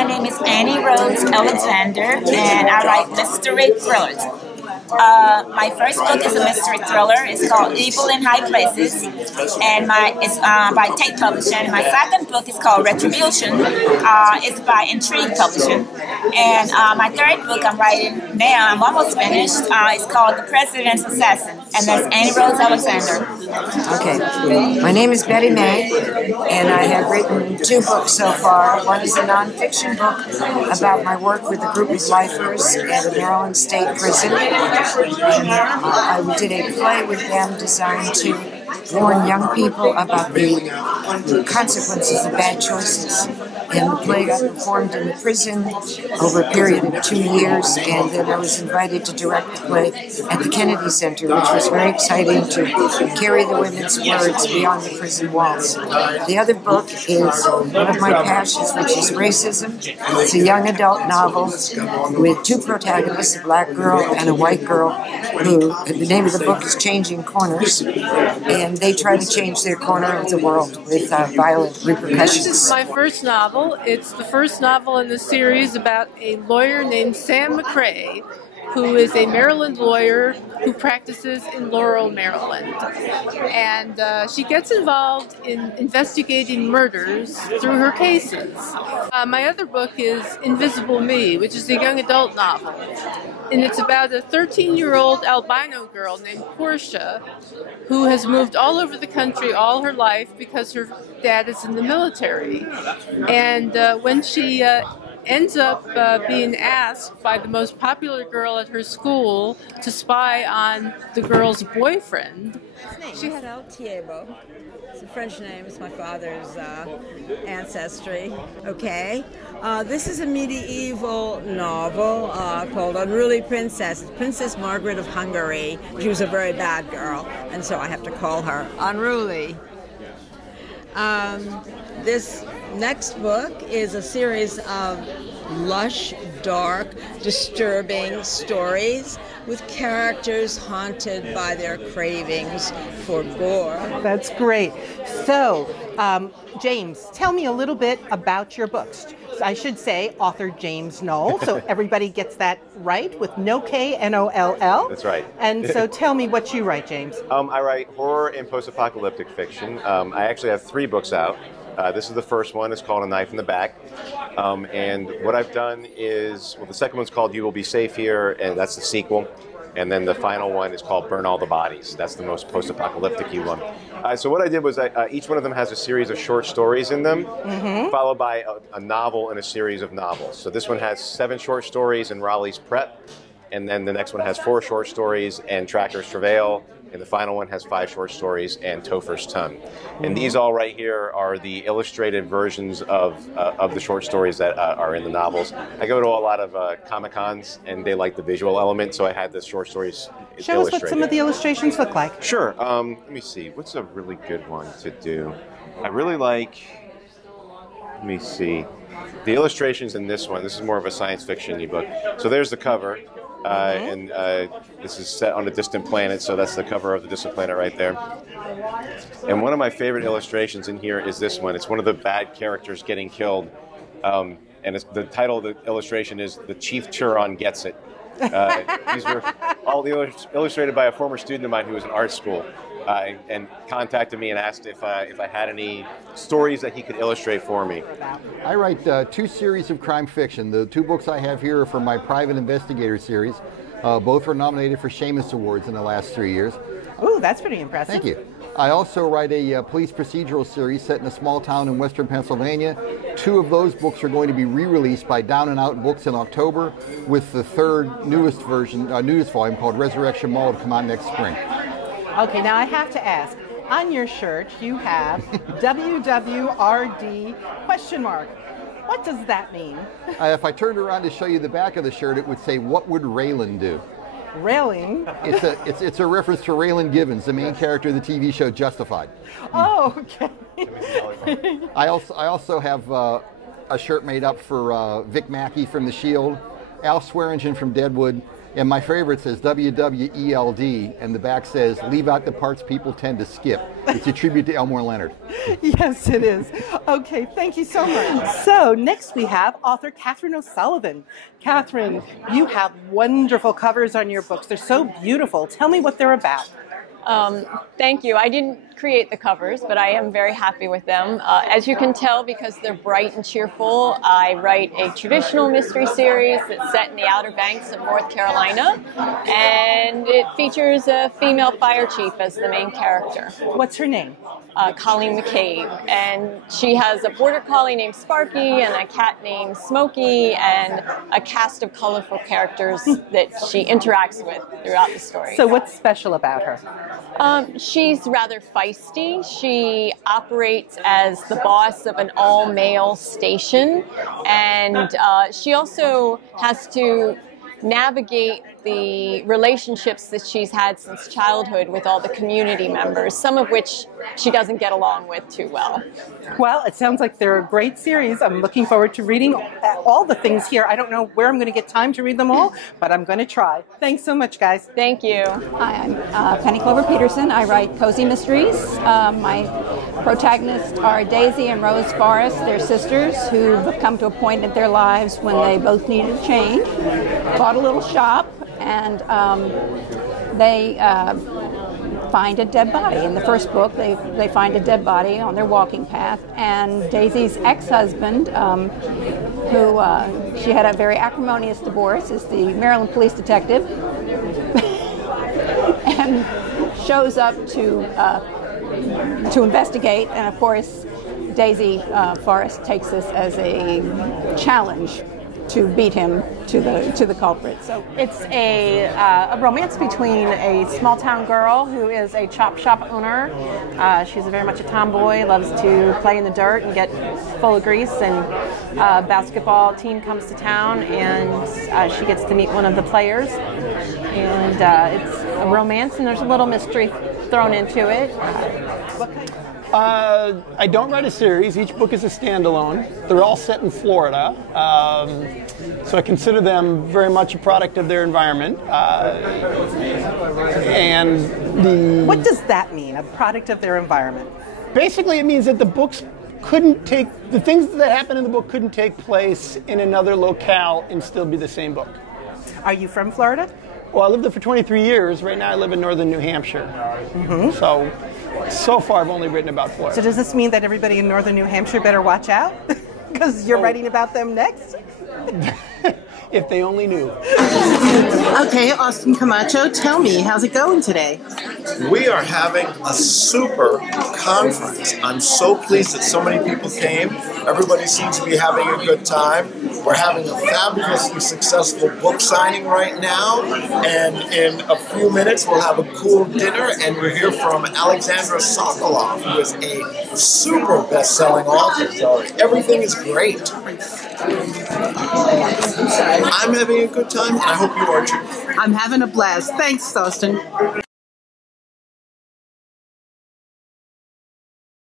My name is Annie Rose Alexander, and I write mystery thrillers. My first book is a mystery thriller. It's called Evil in High Places, and it's by Tate Publishing. My second book is called Retribution. It's by Intrigue Publishing. And my third book I'm writing now, I'm almost finished. It's called The President's Assassin, and that's Annie Rose Alexander. Okay. My name is Betty May, and I have written 2 books so far. One is a nonfiction book about my work with a group of lifers at a Maryland State prison. I did a play with them designed to warn young people about the consequences of bad choices. And the play got performed in the prison over a period of 2 years, and then I was invited to direct the play at the Kennedy Center, which was very exciting to carry the women's words beyond the prison walls. The other book is one of my passions, which is racism. It's a young adult novel with 2 protagonists, a black girl and a white girl, who, the name of the book is Changing Corners, and they try to change their corner of the world with violent repercussions. This is my first novel. It's the first novel in the series about a lawyer named Sam McCrae, who is a Maryland lawyer who practices in Laurel, Maryland. And she gets involved in investigating murders through her cases. My other book is Invisible Me, which is a young adult novel. And it's about a 13-year-old albino girl named Portia who has moved all over the country all her life because her dad is in the military. And when she ends up being asked by the most popular girl at her school to spy on the girl's boyfriend. She had Altiero. It's a French name. It's my father's ancestry. Okay. This is a medieval novel called Unruly Princess. Princess Margaret of Hungary. She was a very bad girl, and so I have to call her unruly. This next book is a series of lush, dark, disturbing stories with characters haunted by their cravings for gore. That's great. So, James, tell me a little bit about your books. I should say author James Knoll, so everybody gets that right with no K, N-O-L-L. That's right. And so tell me what you write, James. I write horror and post-apocalyptic fiction. I actually have 3 books out. This is the first one. It's called A Knife in the Back. And what I've done is, well, the second one's called You Will Be Safe Here, and that's the sequel. And then the final one is called Burn All the Bodies. That's the most post-apocalyptic-y one. So what I did was each one of them has a series of short stories in them, followed by a novel and a series of novels. So this one has 7 short stories in Raleigh's Prep, and then the next one has 4 short stories and Tracker's Travail, and the final one has 5 short stories and Topher's Tongue. And these all right here are the illustrated versions of the short stories that are in the novels. I go to a lot of Comic-Cons, and they like the visual element, so I had the short stories illustrated. Show us what some of the illustrations look like. Sure. Let me see. What's a really good one to do? I really like, let me see, the illustrations in this one. This is more of a science fiction-y book. So there's the cover. And this is set on a distant planet, so that's the cover of the distant planet right there. And one of my favorite illustrations in here is this one. It's one of the bad characters getting killed, and the title of the illustration is "The Chief Turon Gets It." These were all illustrated by a former student of mine who was in art school, and contacted me and asked if I had any stories that he could illustrate for me. I write 2 series of crime fiction. The 2 books I have here are from my Private Investigator series. Both were nominated for Shamus Awards in the last 3 years. Oh, that's pretty impressive. Thank you. I also write a police procedural series set in a small town in western Pennsylvania. 2 of those books are going to be re-released by Down and Out Books in October, with the 3rd newest volume called Resurrection Mall to come out next spring. Okay, now I have to ask, on your shirt you have WWRD question mark. What does that mean? If I turned around to show you the back of the shirt, it would say, "What would Raylan do?" Railing? It's a reference to Raylan Givens, the main character of the TV show Justified. Oh, okay. I also have a shirt made up for Vic Mackey from The Shield, Al Swearingen from Deadwood, And my favorite says WWELD, and the back says, leave out the parts people tend to skip. It's a tribute to Elmore Leonard. Yes, it is. Okay, thank you so much. So next we have author Catherine O'Sullivan. Catherine, you have wonderful covers on your books. They're so beautiful. Tell me what they're about. Thank you. I didn't create the covers, but I am very happy with them. As you can tell, because they're bright and cheerful, I write a traditional mystery series that's set in the Outer Banks of North Carolina, and it features a female fire chief as the main character. What's her name? Colleen McCabe, and she has a border collie named Sparky and a cat named Smokey and a cast of colorful characters that she interacts with throughout the story. So what's special about her? She's rather feisty. She operates as the boss of an all-male station, and she also has to navigate the relationships that she's had since childhood with all the community members, some of which she doesn't get along with too well. Well, it sounds like they're a great series. I'm looking forward to reading all the things here. I don't know where I'm going to get time to read them all, but I'm going to try. Thanks so much, guys. Thank you. Hi, I'm Penny Clover Peterson. I write cozy mysteries. My protagonists are Daisy and Rose Forrest. They're sisters who've come to a point in their lives when they both needed a change, bought a little shop, and they find a dead body. In the first book, they find a dead body on their walking path, and Daisy's ex-husband, who she had a very acrimonious divorce, is the Maryland police detective, and shows up to investigate, and of course Daisy Forrest takes this as a challenge to beat him to the culprit. So it's a romance between a small town girl who is a chop shop owner. She's very much a tomboy, loves to play in the dirt and get full of grease, and a basketball team comes to town, and she gets to meet one of the players, and it's a romance, and there's a little mystery thrown into it. I don't write a series. Each book is a standalone. They're all set in Florida, so I consider them very much a product of their environment. What does that mean, a product of their environment? Basically, it means that the books the things that happen in the book couldn't take place in another locale and still be the same book. Are you from Florida? Well, I lived there for 23 years. Right now I live in northern New Hampshire. Mm-hmm. So far I've only written about Florida. So does this mean that everybody in northern New Hampshire better watch out? Because you're writing about them next? If they only knew. Okay, Austin Camacho, tell me, how's it going today? We are having a super conference. I'm so pleased that so many people came. Everybody seems to be having a good time. We're having a fabulously successful book signing right now, and in a few minutes we'll have a cool dinner, and we're here from Alexandra Sokoloff, who is a super best-selling author. So everything is great. I'm having a good time, and I hope you are too. I'm having a blast. Thanks, Austin.